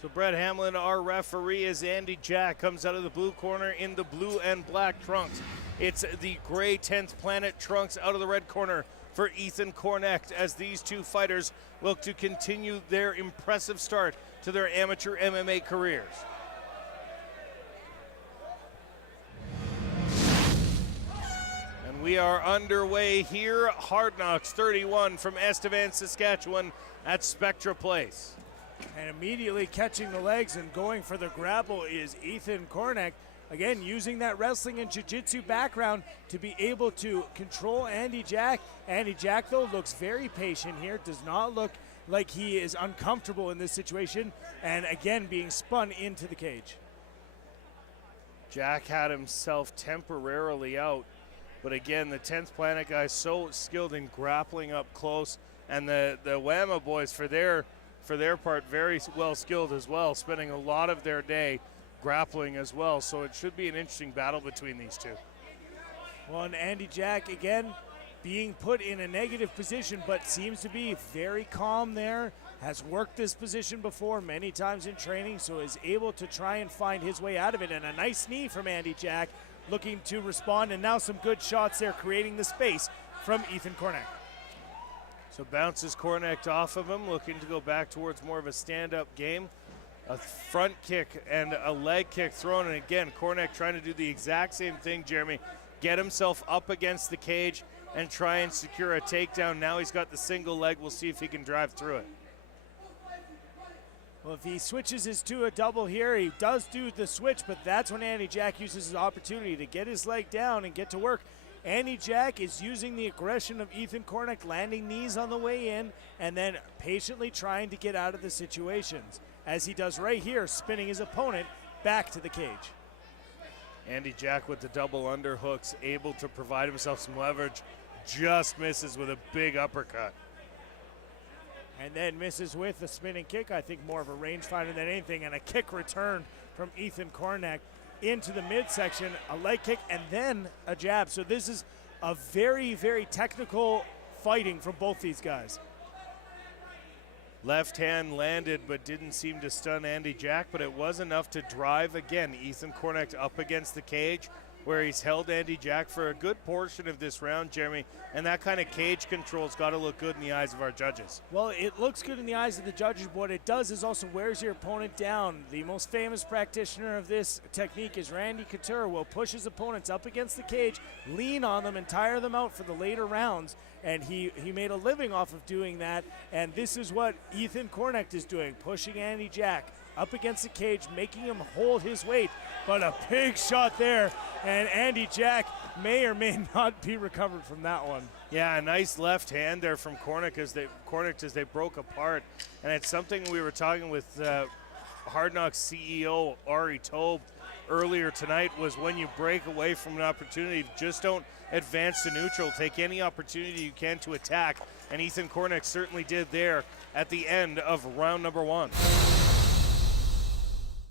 So Brett Hamlin, our referee, as Andy Jack comes out of the blue corner in the blue and black trunks. It's the gray 10th Planet trunks out of the red corner for Ethan Kornecht, as these two fighters look to continue their impressive start to their amateur MMA careers. And we are underway here. Hard Knocks 31 from Estevan, Saskatchewan at Spectra Place. And immediately catching the legs and going for the grapple is Ethan Kornecht. Again, using that wrestling and jiu-jitsu background to be able to control Andy Jack. Andy Jack, though, looks very patient here, does not look like he is uncomfortable in this situation, and again, being spun into the cage. Jack had himself temporarily out, but again, the 10th Planet guy is so skilled in grappling up close, and the Whamma boys, for their part, very well skilled as well, spending a lot of their day grappling as well. So it should be an interesting battle between these two. Well, and Andy Jack, again, being put in a negative position, but seems to be very calm there, has worked this position before many times in training, so is able to try and find his way out of it. And a nice knee from Andy Jack, looking to respond, and now some good shots there, creating the space from Ethan Kornecht. So bounces Kornecht off of him, looking to go back towards more of a stand-up game. A front kick and a leg kick thrown, and again, Kornecht trying to do the exact same thing, Jeremy. Get himself up against the cage and try and secure a takedown. Now he's got the single leg. We'll see if he can drive through it. Well, if he switches his to a double here, he does do the switch, but that's when Andy Jack uses his opportunity to get his leg down and get to work. Andy Jack is using the aggression of Ethan Kornecht, landing knees on the way in, and then patiently trying to get out of the situations, as he does right here, spinning his opponent back to the cage. Andy Jack with the double underhooks, able to provide himself some leverage, just misses with a big uppercut. And then misses with a spinning kick. I think more of a rangefinder than anything, and a kick return from Ethan Kornecht into the midsection, a leg kick, and then a jab. So this is a very, very technical fighting from both these guys. Left hand landed, but didn't seem to stun Andy Jack, but it was enough to drive, again, Ethan Kornecht up against the cage, where he's held Andy Jack for a good portion of this round, Jeremy, and that kind of cage control's got to look good in the eyes of our judges. Well, it looks good in the eyes of the judges, but what it does is also wears your opponent down. The most famous practitioner of this technique is Randy Couture. Will push his opponents up against the cage, lean on them, and tire them out for the later rounds, and he made a living off of doing that, and this is what Ethan Kornecht is doing, pushing Andy Jack up against the cage, making him hold his weight, but a big shot there, and Andy Jack may or may not be recovered from that one. Yeah, a nice left hand there from Kornecht as they broke apart, and it's something we were talking with Hard Knocks CEO Ari Tobe earlier tonight, was when you break away from an opportunity, just don't advance to neutral, take any opportunity you can to attack, and Ethan Kornecht certainly did there at the end of round number one.